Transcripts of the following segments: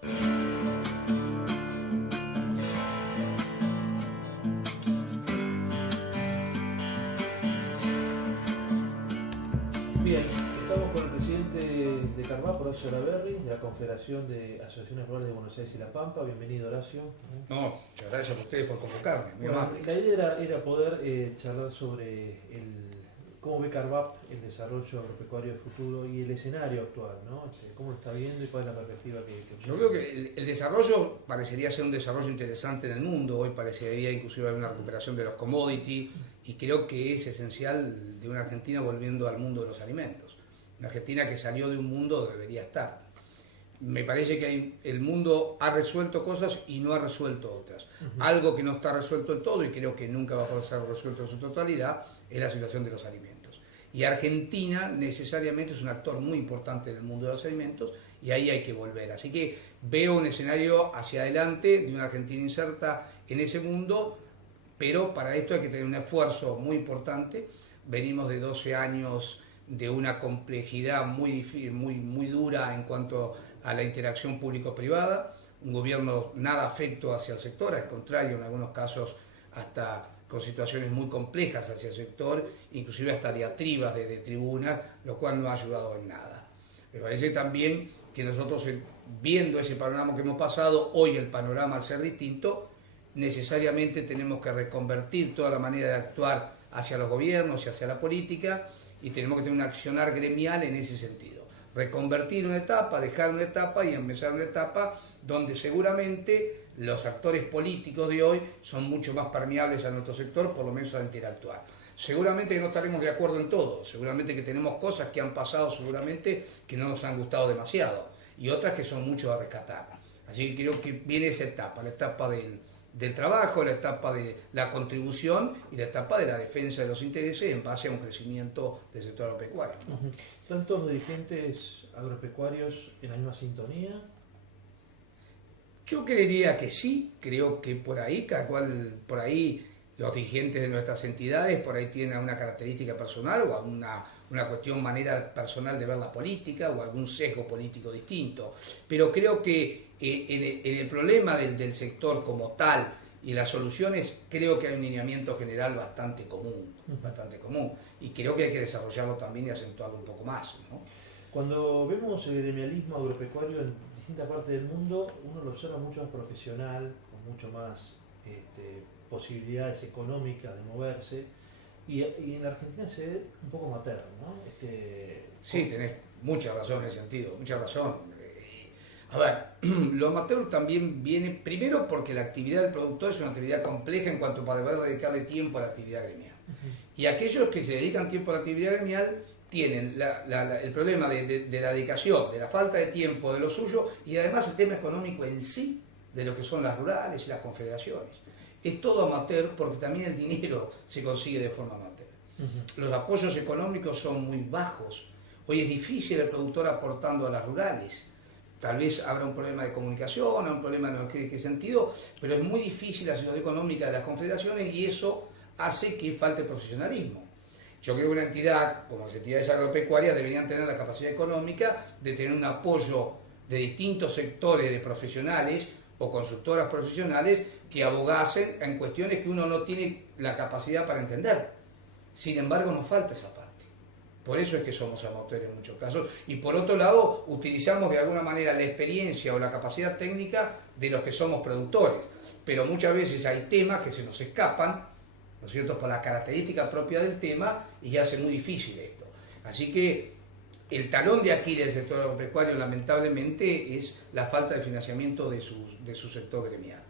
Bien, estamos con el presidente de Carvap, Horacio Olaverri, de la Confederación de Asociaciones Rurales de Buenos Aires y La Pampa. Bienvenido, Horacio. No, muchas gracias a ustedes por convocarme. Bueno, la idea era poder charlar sobre cómo ve Carvap el desarrollo agropecuario del futuro y el escenario actual, ¿no? ¿Cómo lo está viendo y cuál es la perspectiva que Yo creo que el desarrollo parecería ser un desarrollo interesante en el mundo. Hoy parecería inclusive haber una recuperación de los commodities y creo que es esencial de una Argentina volviendo al mundo de los alimentos. Una Argentina que salió de un mundo donde debería estar. Me parece que el mundo ha resuelto cosas y no ha resuelto otras. Algo que no está resuelto del todo y creo que nunca va a poder ser resuelto en su totalidad es la situación de los alimentos. Y Argentina necesariamente es un actor muy importante en el mundo de los alimentos y ahí hay que volver. Así que veo un escenario hacia adelante de una Argentina inserta en ese mundo, pero para esto hay que tener un esfuerzo muy importante. Venimos de 12 años de una complejidad muy dura en cuanto a la interacción público-privada, un gobierno nada afecto hacia el sector, al contrario, en algunos casos hasta con situaciones muy complejas hacia el sector, inclusive hasta diatribas de tribunas, lo cual no ha ayudado en nada. Me parece también que nosotros, viendo ese panorama que hemos pasado, hoy el panorama al ser distinto, necesariamente tenemos que reconvertir toda la manera de actuar hacia los gobiernos y hacia la política, y tenemos que tener un accionar gremial en ese sentido. Reconvertir una etapa, dejar una etapa y empezar una etapa donde seguramente los actores políticos de hoy son mucho más permeables a nuestro sector, por lo menos a interactuar. Seguramente que no estaremos de acuerdo en todo, seguramente que tenemos cosas que han pasado seguramente que no nos han gustado demasiado y otras que son mucho a rescatar. Así que creo que viene esa etapa, la etapa del trabajo, la etapa de la contribución y la etapa de la defensa de los intereses en base a un crecimiento del sector agropecuario. ¿Están todos los dirigentes agropecuarios en la misma sintonía? Yo creería que sí, creo que por ahí, cada cual, por ahí los dirigentes de nuestras entidades por ahí tienen una característica personal o una cuestión, manera personal de ver la política o algún sesgo político distinto. Pero creo que en el problema del sector como tal y las soluciones, creo que hay un lineamiento general bastante común. Y creo que hay que desarrollarlo también y acentuarlo un poco más, ¿no? Cuando vemos el gremialismo agropecuario en distintas partes del mundo, uno lo observa mucho más profesional, con mucho más posibilidades económicas de moverse, y en la Argentina se ve un poco materno, ¿no? Sí, tenés mucha razón en ese sentido, mucha razón. A ver, lo amateur también viene, primero porque la actividad del productor es una actividad compleja en cuanto para deber dedicarle tiempo a la actividad gremial. Y aquellos que se dedican tiempo a la actividad gremial tienen el problema de la dedicación, de la falta de tiempo de lo suyo y además el tema económico en sí de lo que son las rurales y las confederaciones. Es todo amateur porque también el dinero se consigue de forma amateur. Los apoyos económicos son muy bajos. Hoy es difícil el productor aportando a las rurales. Tal vez habrá un problema de comunicación, un problema en qué sentido, pero es muy difícil la situación económica de las confederaciones y eso hace que falte profesionalismo. Yo creo que una entidad como las entidades agropecuarias deberían tener la capacidad económica de tener un apoyo de distintos sectores de profesionales o consultoras profesionales que abogasen en cuestiones que uno no tiene la capacidad para entender. Sin embargo, nos falta esa parte. Por eso es que somos amateurs en muchos casos. Y por otro lado, utilizamos de alguna manera la experiencia o la capacidad técnica de los que somos productores. Pero muchas veces hay temas que se nos escapan, ¿no es cierto?, por la característica propia del tema y hace muy difícil esto. Así que el talón de Aquiles del sector agropecuario, lamentablemente, es la falta de financiamiento de su sector gremial.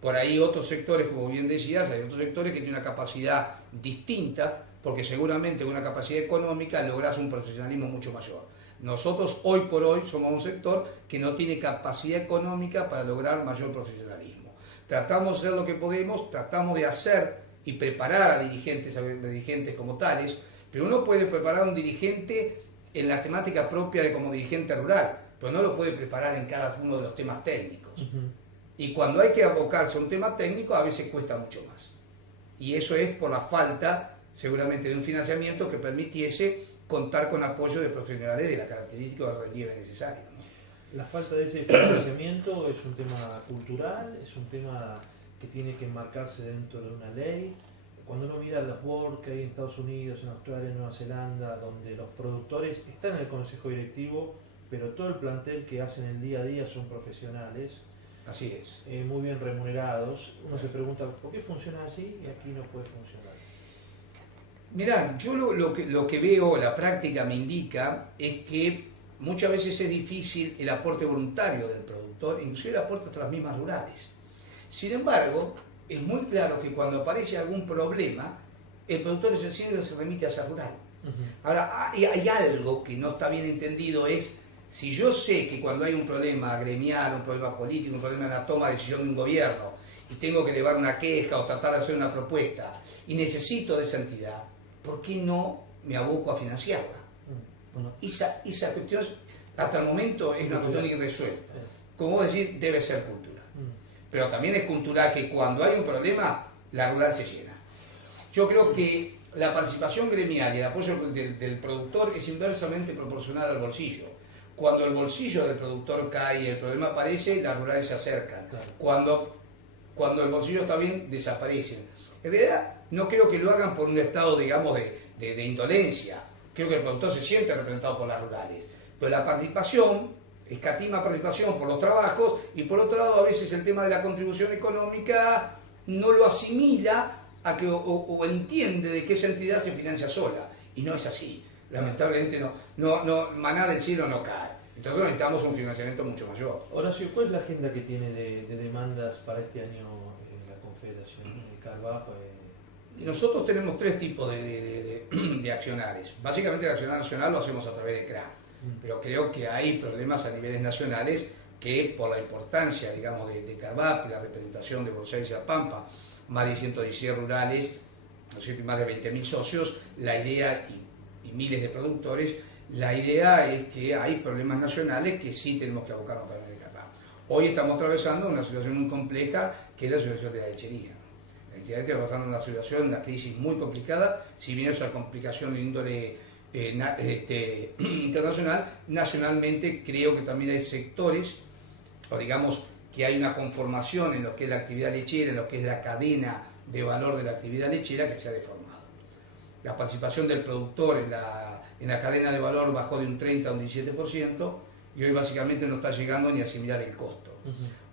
Por ahí otros sectores, como bien decías, hay otros sectores que tienen una capacidad distinta, porque seguramente con una capacidad económica lográs un profesionalismo mucho mayor. Nosotros hoy por hoy somos un sector que no tiene capacidad económica para lograr mayor profesionalismo. Tratamos de hacer lo que podemos, tratamos de hacer y preparar a dirigentes como tales, pero uno puede preparar a un dirigente en la temática propia de como dirigente rural, pero no lo puede preparar en cada uno de los temas técnicos. Y cuando hay que abocarse a un tema técnico, a veces cuesta mucho más. Y eso es por la falta, seguramente, de un financiamiento que permitiese contar con apoyo de profesionales de la característica del relieve necesario, ¿no? La falta de ese financiamiento es un tema cultural, es un tema que tiene que enmarcarse dentro de una ley. Cuando uno mira los boards que hay en Estados Unidos, en Australia, en Nueva Zelanda, donde los productores están en el consejo directivo, pero todo el plantel que hacen el día a día son profesionales. Así es. Muy bien remunerados. Uno se pregunta, ¿por qué funciona así y aquí no puede funcionar? Mirá, yo lo que veo, la práctica me indica, es que muchas veces es difícil el aporte voluntario del productor, inclusive el aporte hasta las mismas rurales. Sin embargo, es muy claro que cuando aparece algún problema, el productor siempre se remite a esa rural. Ahora, hay algo que no está bien entendido, es si yo sé que cuando hay un problema gremial, un problema político, un problema en la toma de decisión de un gobierno, y tengo que elevar una queja o tratar de hacer una propuesta, y necesito de esa entidad, ¿por qué no me aboco a financiarla? Bueno, esa cuestión hasta el momento es una cuestión irresuelta. Como decir, debe ser cultura. Pero también es cultural que cuando hay un problema, la rural se llena. Yo creo que la participación gremial y el apoyo del productor es inversamente proporcional al bolsillo. Cuando el bolsillo del productor cae y el problema aparece, las rurales se acercan. Cuando el bolsillo está bien, desaparecen. En realidad, no creo que lo hagan por un estado, digamos, de indolencia. Creo que el productor se siente representado por las rurales. Pero la participación, escatima participación por los trabajos, y por otro lado, a veces el tema de la contribución económica no lo asimila a que, o entiende de que esa entidad se financia sola. Y no es así. Lamentablemente no, maná del cielo no cae. Entonces necesitamos un financiamiento mucho mayor. Horacio, ¿cuál es la agenda que tiene de demandas para este año en la Confederación? Carvap. Nosotros tenemos tres tipos de accionarios. Básicamente el accionar nacional lo hacemos a través de CRA, pero creo que hay problemas a niveles nacionales que por la importancia, digamos, de Carvap y la representación de Buenos Aires y La Pampa, más de 116 rurales, más de 20.000 socios, la idea, y miles de productores, la idea es que hay problemas nacionales que sí tenemos que abocarnos a través de Carvap. Hoy estamos atravesando una situación muy compleja, que es la situación de la lechería. Está pasando una situación, una crisis muy complicada, si bien es una complicación de índole internacional, nacionalmente creo que también hay sectores, o digamos que hay una conformación en lo que es la actividad lechera, en lo que es la cadena de valor de la actividad lechera, que se ha deformado. La participación del productor en la cadena de valor bajó de un 30 a un 17%, y hoy básicamente no está llegando ni a asimilar el costo.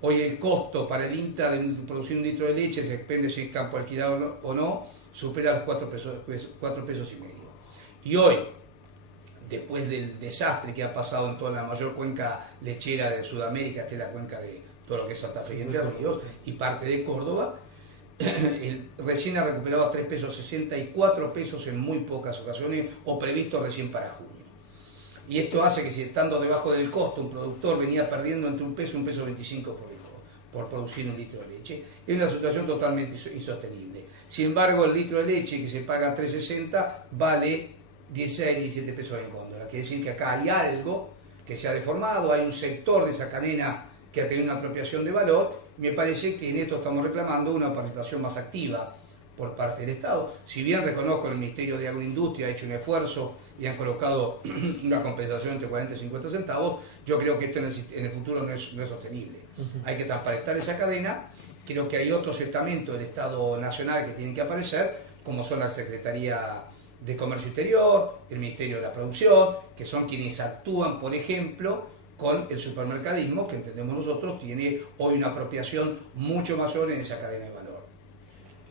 Hoy el costo para el INTA de producir un litro de leche, se expende si es campo alquilado o no, supera los 4 pesos y medio. Y hoy, después del desastre que ha pasado en toda la mayor cuenca lechera de Sudamérica, que es la cuenca de todo lo que es Santa Fe y Entre Ríos, y parte de Córdoba, recién ha recuperado a 3 pesos 64 pesos en muy pocas ocasiones, o previsto recién para junio. Y esto hace que si estando debajo del costo un productor venía perdiendo entre un peso y un peso 25 por producir un litro de leche, es una situación totalmente insostenible. Sin embargo, el litro de leche que se paga 3.60 vale 16, 17 pesos en góndola. Quiere decir que acá hay algo que se ha deformado, hay un sector de esa cadena que ha tenido una apropiación de valor. Me parece que en esto estamos reclamando una participación más activa por parte del Estado. Si bien reconozco que el Ministerio de Agroindustria ha hecho un esfuerzo y han colocado una compensación entre 40 y 50 centavos, yo creo que esto en el futuro no es sostenible. Hay que transparentar esa cadena. Creo que hay otros estamentos del Estado Nacional que tienen que aparecer, como son la Secretaría de Comercio Exterior, el Ministerio de la Producción, que son quienes actúan, por ejemplo, con el supermercadismo, que entendemos nosotros tiene hoy una apropiación mucho mayor en esa cadena de valor.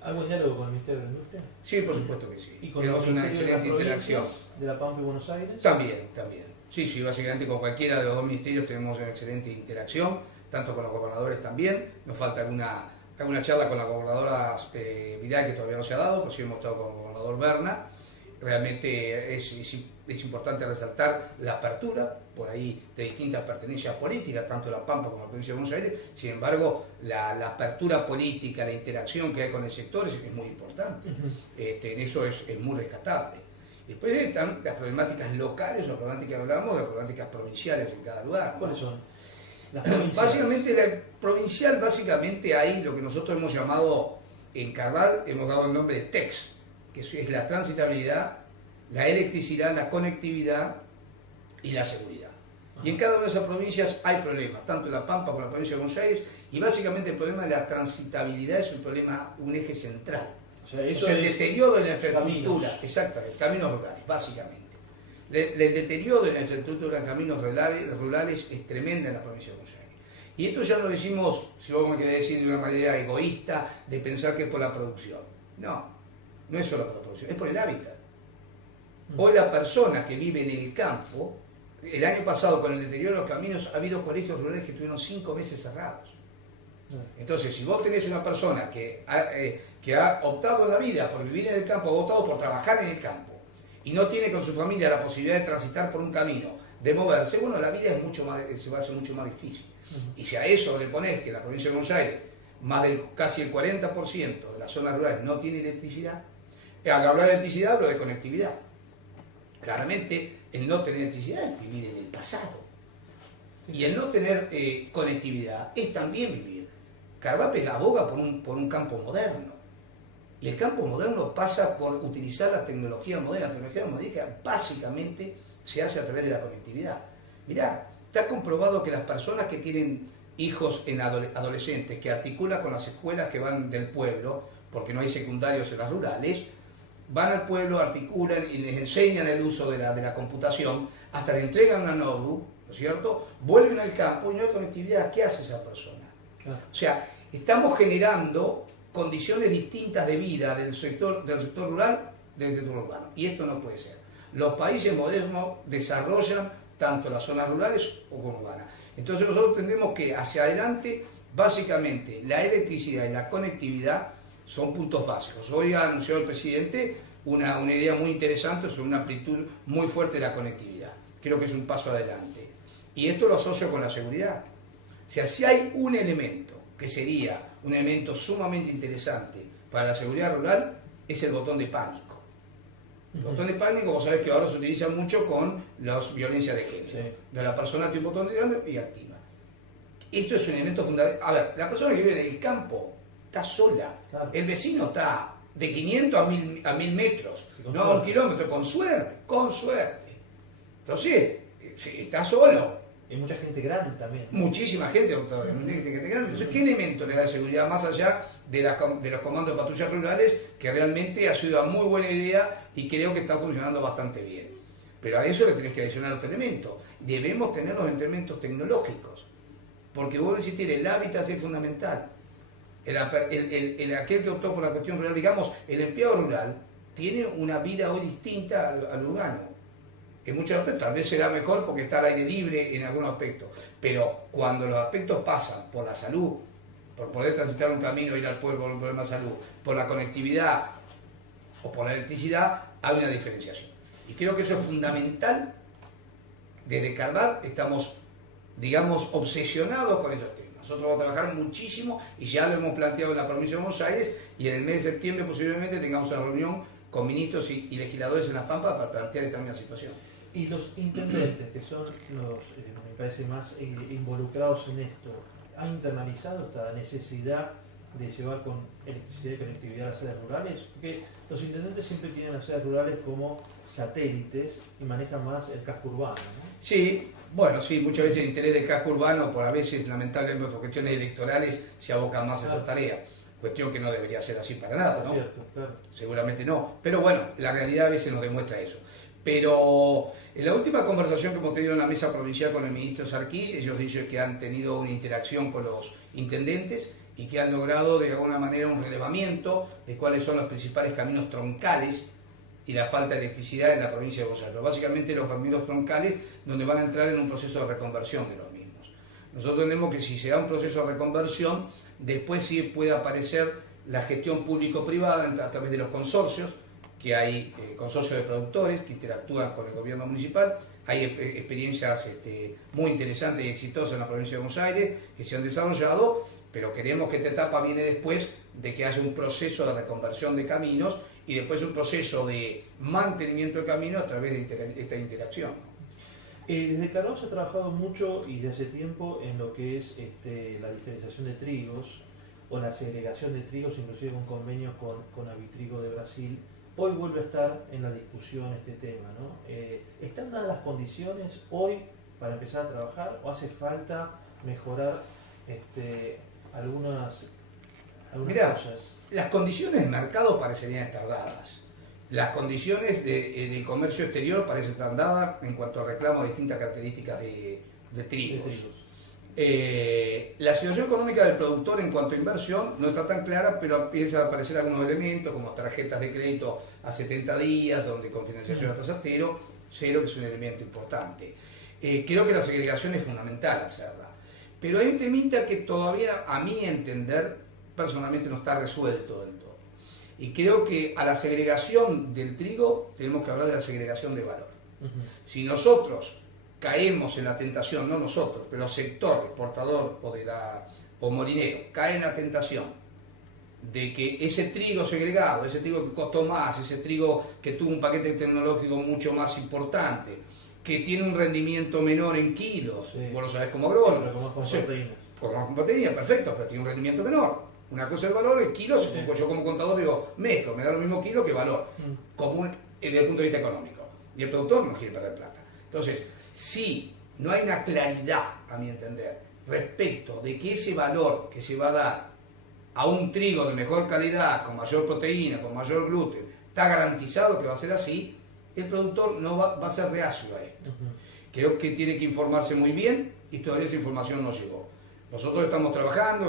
¿Hay buen diálogo con el Ministerio de la Industria? Sí, por supuesto que sí. ¿Y con tenemos una excelente interacción. ¿De La Pampa y Buenos Aires? También. Sí, básicamente con cualquiera de los dos ministerios tenemos una excelente interacción, tanto con los gobernadores también. Nos falta alguna charla con la gobernadora Vidal, que todavía no se ha dado, pero sí hemos estado con el gobernador Berna. Realmente es importante resaltar la apertura, por ahí, de distintas pertenencias políticas, tanto La Pampa como la provincia de Buenos Aires. Sin embargo, la apertura política, la interacción que hay con el sector es muy importante. En eso es muy rescatable. Después están las problemáticas locales, las problemáticas que hablamos, las problemáticas provinciales en cada lugar. ¿Cuáles son? Básicamente, la provincial, hay lo que nosotros hemos llamado, en Carvap, hemos dado el nombre de TEX, que es la transitabilidad, la electricidad, la conectividad y la seguridad. Y en cada una de esas provincias hay problemas, tanto en La Pampa como en la provincia de Buenos Aires, y básicamente el problema de la transitabilidad es un eje central. O sea, El deterioro de la infraestructura, caminos. Exactamente, caminos rurales, básicamente. El deterioro de la infraestructura en caminos rurales es tremenda en la provincia de Buenos Aires. Y esto ya lo decimos, si vos me querés decir de una manera egoísta, de pensar que es por la producción. No, no es solo por la producción, es por el hábitat. Hoy la persona que vive en el campo, el año pasado con el deterioro de los caminos, ha habido colegios rurales que tuvieron 5 meses cerrados. Entonces, si vos tenés una persona que ha optado en la vida por vivir en el campo, ha optado por trabajar en el campo, y no tiene con su familia la posibilidad de transitar por un camino, de moverse, bueno, la vida se va a hacer mucho más difícil. Y si a eso le ponés que la provincia de Buenos Aires, casi el 40% de las zonas rurales no tiene electricidad, al hablar de electricidad hablo de conectividad. Claramente, el no tener electricidad es vivir en el pasado. Y el no tener conectividad es también vivir. Carvapes aboga por un campo moderno. Y el campo moderno pasa por utilizar la tecnología moderna. La tecnología moderna básicamente se hace a través de la conectividad. Mirá, está comprobado que las personas que tienen hijos adolescentes, que articulan con las escuelas que van del pueblo, porque no hay secundarios en las rurales, van al pueblo, articulan y les enseñan el uso de la computación, hasta le entregan una notebook, ¿no es cierto? Vuelven al campo y no hay conectividad. ¿Qué hace esa persona? O sea, estamos generando condiciones distintas de vida del sector rural del sector urbano. Y esto no puede ser. Los países modernos desarrollan tanto las zonas rurales o como urbanas. Entonces nosotros tendremos que hacia adelante, básicamente, la electricidad y la conectividad son puntos básicos. Hoy ha anunciado el presidente una idea muy interesante sobre una amplitud muy fuerte de la conectividad. Creo que es un paso adelante. Y esto lo asocio con la seguridad. O sea, si hay un elemento que sería un elemento sumamente interesante para la seguridad rural, es el botón de pánico. El botón de pánico, vos sabés que ahora se utiliza mucho con las violencias de género. Sí. La persona tiene un botón de pánico y activa. Esto es un elemento fundamental. A ver, la persona que vive en el campo está sola. Claro. El vecino está de 500 a 1000 metros, sí, no a 1 kilómetro, con suerte. Entonces, está solo. Hay mucha gente grande también. Muchísima gente, doctor. Entonces, ¿qué elemento le da seguridad más allá de los comandos de patrullas rurales, que realmente ha sido una muy buena idea y creo que está funcionando bastante bien? Pero a eso le tenés que adicionar otro elemento. Debemos tener los elementos tecnológicos, porque vos decís, el hábitat es fundamental. Aquel que optó por la cuestión rural, digamos, el empleado rural tiene una vida hoy distinta al urbano. En muchos aspectos, tal vez será mejor porque está al aire libre en algunos aspectos, pero cuando los aspectos pasan por la salud, por poder transitar un camino, ir al pueblo por un problema de salud, por la conectividad o por la electricidad, hay una diferenciación. Y creo que eso es fundamental. Desde Carvar estamos, digamos, obsesionados con esos temas. Nosotros vamos a trabajar muchísimo y ya lo hemos planteado en la provincia de Buenos Aires, y en el mes de septiembre posiblemente tengamos una reunión con ministros y legisladores en La Pampa para plantear esta misma situación. Y los intendentes, que son los, me parece, más involucrados en esto, ¿han internalizado esta necesidad de llevar con electricidad y conectividad a las áreas rurales? Porque los intendentes siempre tienen las áreas rurales como satélites y manejan más el casco urbano, ¿no? Sí, bueno, sí, muchas veces el interés del casco urbano, por a veces, lamentablemente, por cuestiones electorales, se aboca más a esa tarea. Cuestión que no debería ser así para nada, ¿no? Cierto, claro. Seguramente no. Pero bueno, la realidad a veces nos demuestra eso. Pero en la última conversación que hemos tenido en la mesa provincial con el ministro Sarkis, ellos dicen que han tenido una interacción con los intendentes y que han logrado de alguna manera un relevamiento de cuáles son los principales caminos troncales y la falta de electricidad en la provincia de Buenos Aires. Pero básicamente los caminos troncales donde van a entrar en un proceso de reconversión de los mismos. Nosotros entendemos que si se da un proceso de reconversión, después sí puede aparecer la gestión público-privada a través de los consorcios, que hay consorcios de productores que interactúan con el gobierno municipal. Hay experiencias muy interesantes y exitosas en la provincia de Buenos Aires que se han desarrollado, pero queremos que esta etapa viene después de que haya un proceso de reconversión de caminos y después un proceso de mantenimiento de caminos a través de esta interacción. Desde Carlos se ha trabajado mucho y desde hace tiempo en lo que es la diferenciación de trigos o la segregación de trigos, inclusive con convenios con Avitrigo de Brasil. Hoy vuelve a estar en la discusión este tema, ¿no? ¿Están dadas las condiciones hoy para empezar a trabajar o hace falta mejorar algunas Mirá, cosas? las condiciones de mercado parecerían estar dadas. Las condiciones del comercio exterior parecen estar dadas en cuanto a reclamo de distintas características de trigos. La situación económica del productor en cuanto a inversión no está tan clara, pero empiezan a aparecer algunos elementos como tarjetas de crédito a 70 días, donde con financiación a tasa cero, que es un elemento importante. Creo que la segregación es fundamental hacerla, pero hay un temita que todavía, a mi entender, personalmente no está resuelto del todo. Y creo que a la segregación del trigo tenemos que hablar de la segregación de valor. Si nosotros caemos en la tentación, no nosotros, pero el sector exportador o molinero cae en la tentación de que ese trigo segregado, ese trigo que costó más, ese trigo que tuvo un paquete tecnológico mucho más importante, que tiene un rendimiento menor en kilos, sí, vos lo sabés como agrónomo, con más proteína, perfecto, pero tiene un rendimiento menor. Una cosa es el valor, el kilo, sí, yo como contador digo, mezclo, me da lo mismo kilo que valor, común desde el punto de vista económico. Y el productor no quiere perder plata. Entonces, si no hay una claridad, a mi entender, respecto de que ese valor que se va a dar a un trigo de mejor calidad, con mayor proteína, con mayor gluten, está garantizado que va a ser así, el productor no va a ser reacio a esto. Creo que tiene que informarse muy bien y todavía esa información no llegó. Nosotros estamos trabajando,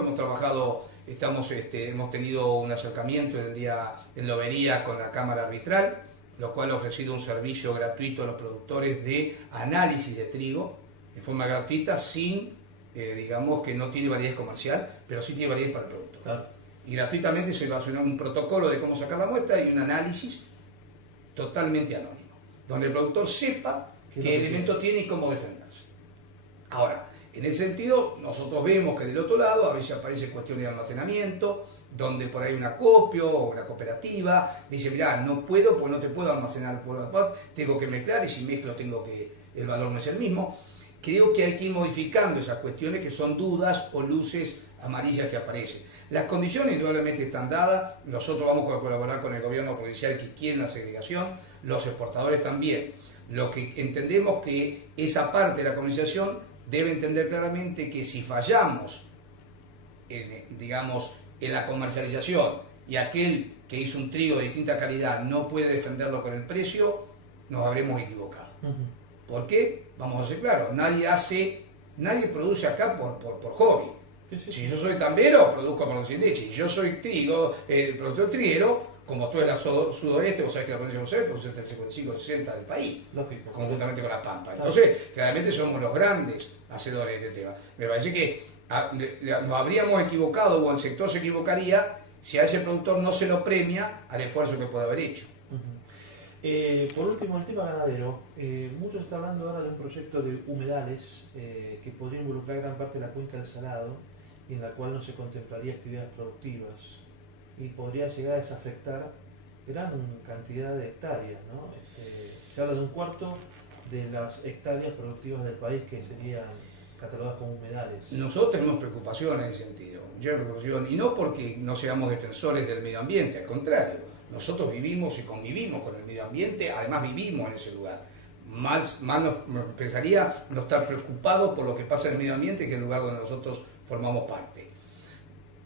hemos tenido un acercamiento en Lobería con la Cámara Arbitral, lo cual ha ofrecido un servicio gratuito a los productores de análisis de trigo, de forma gratuita, sin, digamos, que no tiene validez comercial, pero sí tiene validez para el productor. Claro. Y gratuitamente se va a hacer un protocolo de cómo sacar la muestra y un análisis totalmente anónimo, donde el productor sepa qué elemento tiene y cómo defenderse. Ahora, en ese sentido, nosotros vemos que del otro lado a veces aparece cuestión de almacenamiento, donde por ahí un acopio o una cooperativa dice, mirá, no puedo porque no te puedo almacenar por la parte, tengo que mezclar y si mezclo el valor no es el mismo. Creo que hay que ir modificando esas cuestiones que son dudas o luces amarillas que aparecen. Las condiciones indudablemente están dadas, nosotros vamos a colaborar con el gobierno provincial que quiere la segregación, los exportadores también. Lo que entendemos que esa parte de la comercialización debe entender claramente que si fallamos en la comercialización y aquel que hizo un trigo de distinta calidad no puede defenderlo con el precio, nos habremos equivocado. ¿Por qué? Vamos a ser claros, nadie produce acá por hobby. Si yo soy tambero, produzco por leche. Si yo soy productor triguero, como tú eres sudoeste, vos sabés que la provincia de Buenos Aires produce el 55-60% del país, lógico, conjuntamente con la Pampa. Entonces, claramente somos los grandes hacedores de este tema. Me parece que nos habríamos equivocado o el sector se equivocaría si a ese productor no se lo premia al esfuerzo que puede haber hecho. Por último, el tema ganadero. Mucho se está hablando ahora de un proyecto de humedales que podría involucrar gran parte de la cuenca del Salado y en la cual no se contemplaría actividades productivas y podría llegar a desafectar gran cantidad de hectáreas, ¿no? Se habla de un cuarto de las hectáreas productivas del país que serían catalogadas como humedales. Nosotros tenemos preocupación en ese sentido, y no porque no seamos defensores del medio ambiente, al contrario, nosotros vivimos y convivimos con el medio ambiente, además vivimos en ese lugar. Más nos empezaría no estar preocupados por lo que pasa en el medio ambiente que en el lugar donde nosotros formamos parte.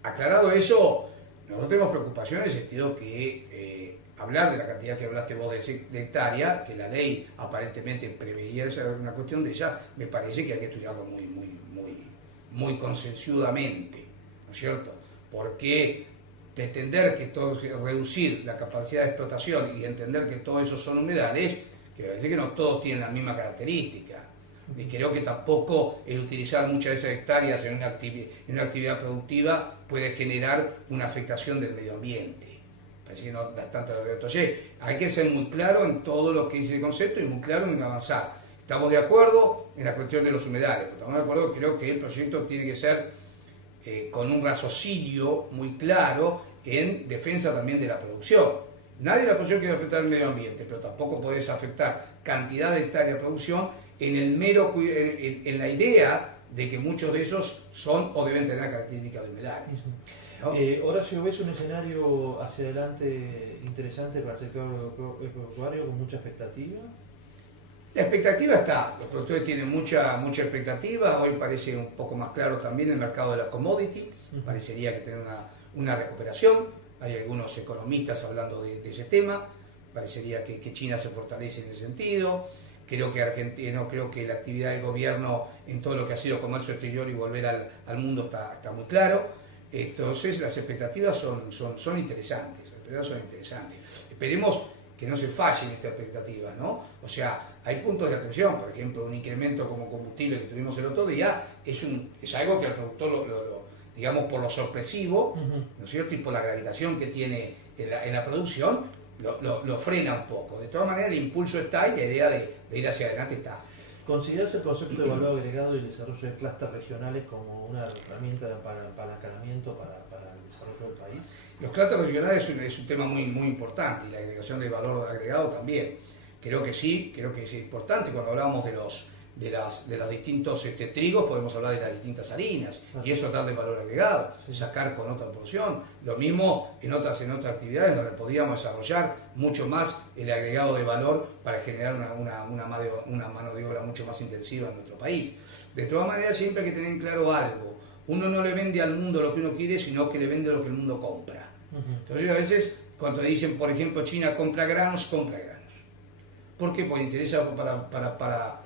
Aclarado eso, nosotros tenemos preocupación en el sentido que hablar de la cantidad que hablaste vos de hectárea, que la ley aparentemente preveía una cuestión de ella, me parece que hay que estudiarlo muy consensuadamente, ¿no es cierto? Porque pretender que reducir la capacidad de explotación y entender que todo eso son humedales, que me parece que no todos tienen la misma característica. Y creo que tampoco el utilizar muchas de esas hectáreas en una actividad productiva puede generar una afectación del medio ambiente. Parece que no da tanto la verdad. Entonces, hay que ser muy claro en todo lo que dice el concepto y muy claro en avanzar. Estamos de acuerdo en la cuestión de los humedales, pero estamos de acuerdo, creo que el proyecto tiene que ser con un raciocinio muy claro en defensa también de la producción. Nadie de la producción quiere afectar el medio ambiente, pero tampoco podés afectar cantidad de hectáreas de producción en la idea de que muchos de esos son o deben tener características de humedales. ¿No? Horacio, ¿ves un escenario hacia adelante interesante para el sector agropecuario con mucha expectativa? La expectativa está, los productores tienen mucha expectativa, hoy parece un poco más claro también el mercado de la commodity, parecería que tiene una recuperación, hay algunos economistas hablando de ese tema, parecería que China se fortalece en ese sentido, creo que Argentina, creo que la actividad del gobierno en todo lo que ha sido comercio exterior y volver al mundo está muy claro, entonces las expectativas son interesantes, esperemos que no se fallen estas expectativas, ¿no? O sea, hay puntos de atención, por ejemplo, un incremento como combustible que tuvimos el otro día es algo que al productor, digamos, por lo sorpresivo, ¿no es cierto? Y por la gravitación que tiene en la producción, lo frena un poco. De todas maneras, el impulso está y la idea de ir hacia adelante está. ¿Consideras el concepto de valor agregado y el desarrollo de clústeres regionales como una herramienta para apalancamiento para el desarrollo del país? Los clústeres regionales es un tema muy importante y la agregación de valor agregado también. Creo que sí, creo que es importante. Cuando hablamos de los distintos trigos, podemos hablar de las distintas harinas y eso darle valor agregado, sacar con otra porción. Lo mismo en otras actividades donde podríamos desarrollar mucho más el agregado de valor para generar una mano de obra mucho más intensiva en nuestro país. De todas maneras, siempre hay que tener claro algo. Uno no le vende al mundo lo que uno quiere, sino que le vende lo que el mundo compra. Entonces, a veces, cuando dicen, por ejemplo, China compra granos. ¿Por qué? Porque interesa para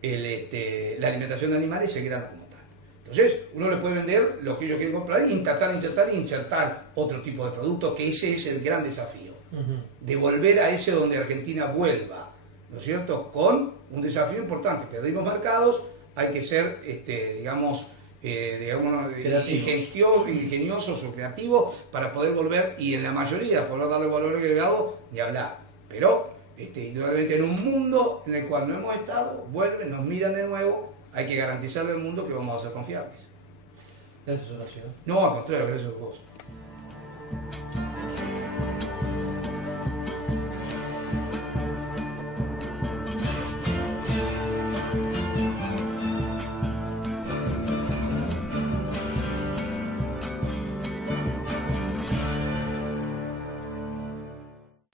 la alimentación de animales y el grano como tal. Entonces, uno le puede vender lo que ellos quieren comprar y tratar de insertar otro tipo de producto, que ese es el gran desafío. De volver a ese donde Argentina vuelva, ¿no es cierto? Con un desafío importante. Perdimos mercados, hay que ser, ingeniosos o creativos para poder volver y en la mayoría poder darle valor agregado ni hablar. Pero indudablemente en un mundo en el cual no hemos estado, vuelven, nos miran de nuevo, hay que garantizarle al mundo que vamos a ser confiables. Gracias, Horacio. No, al contrario, gracias a vos.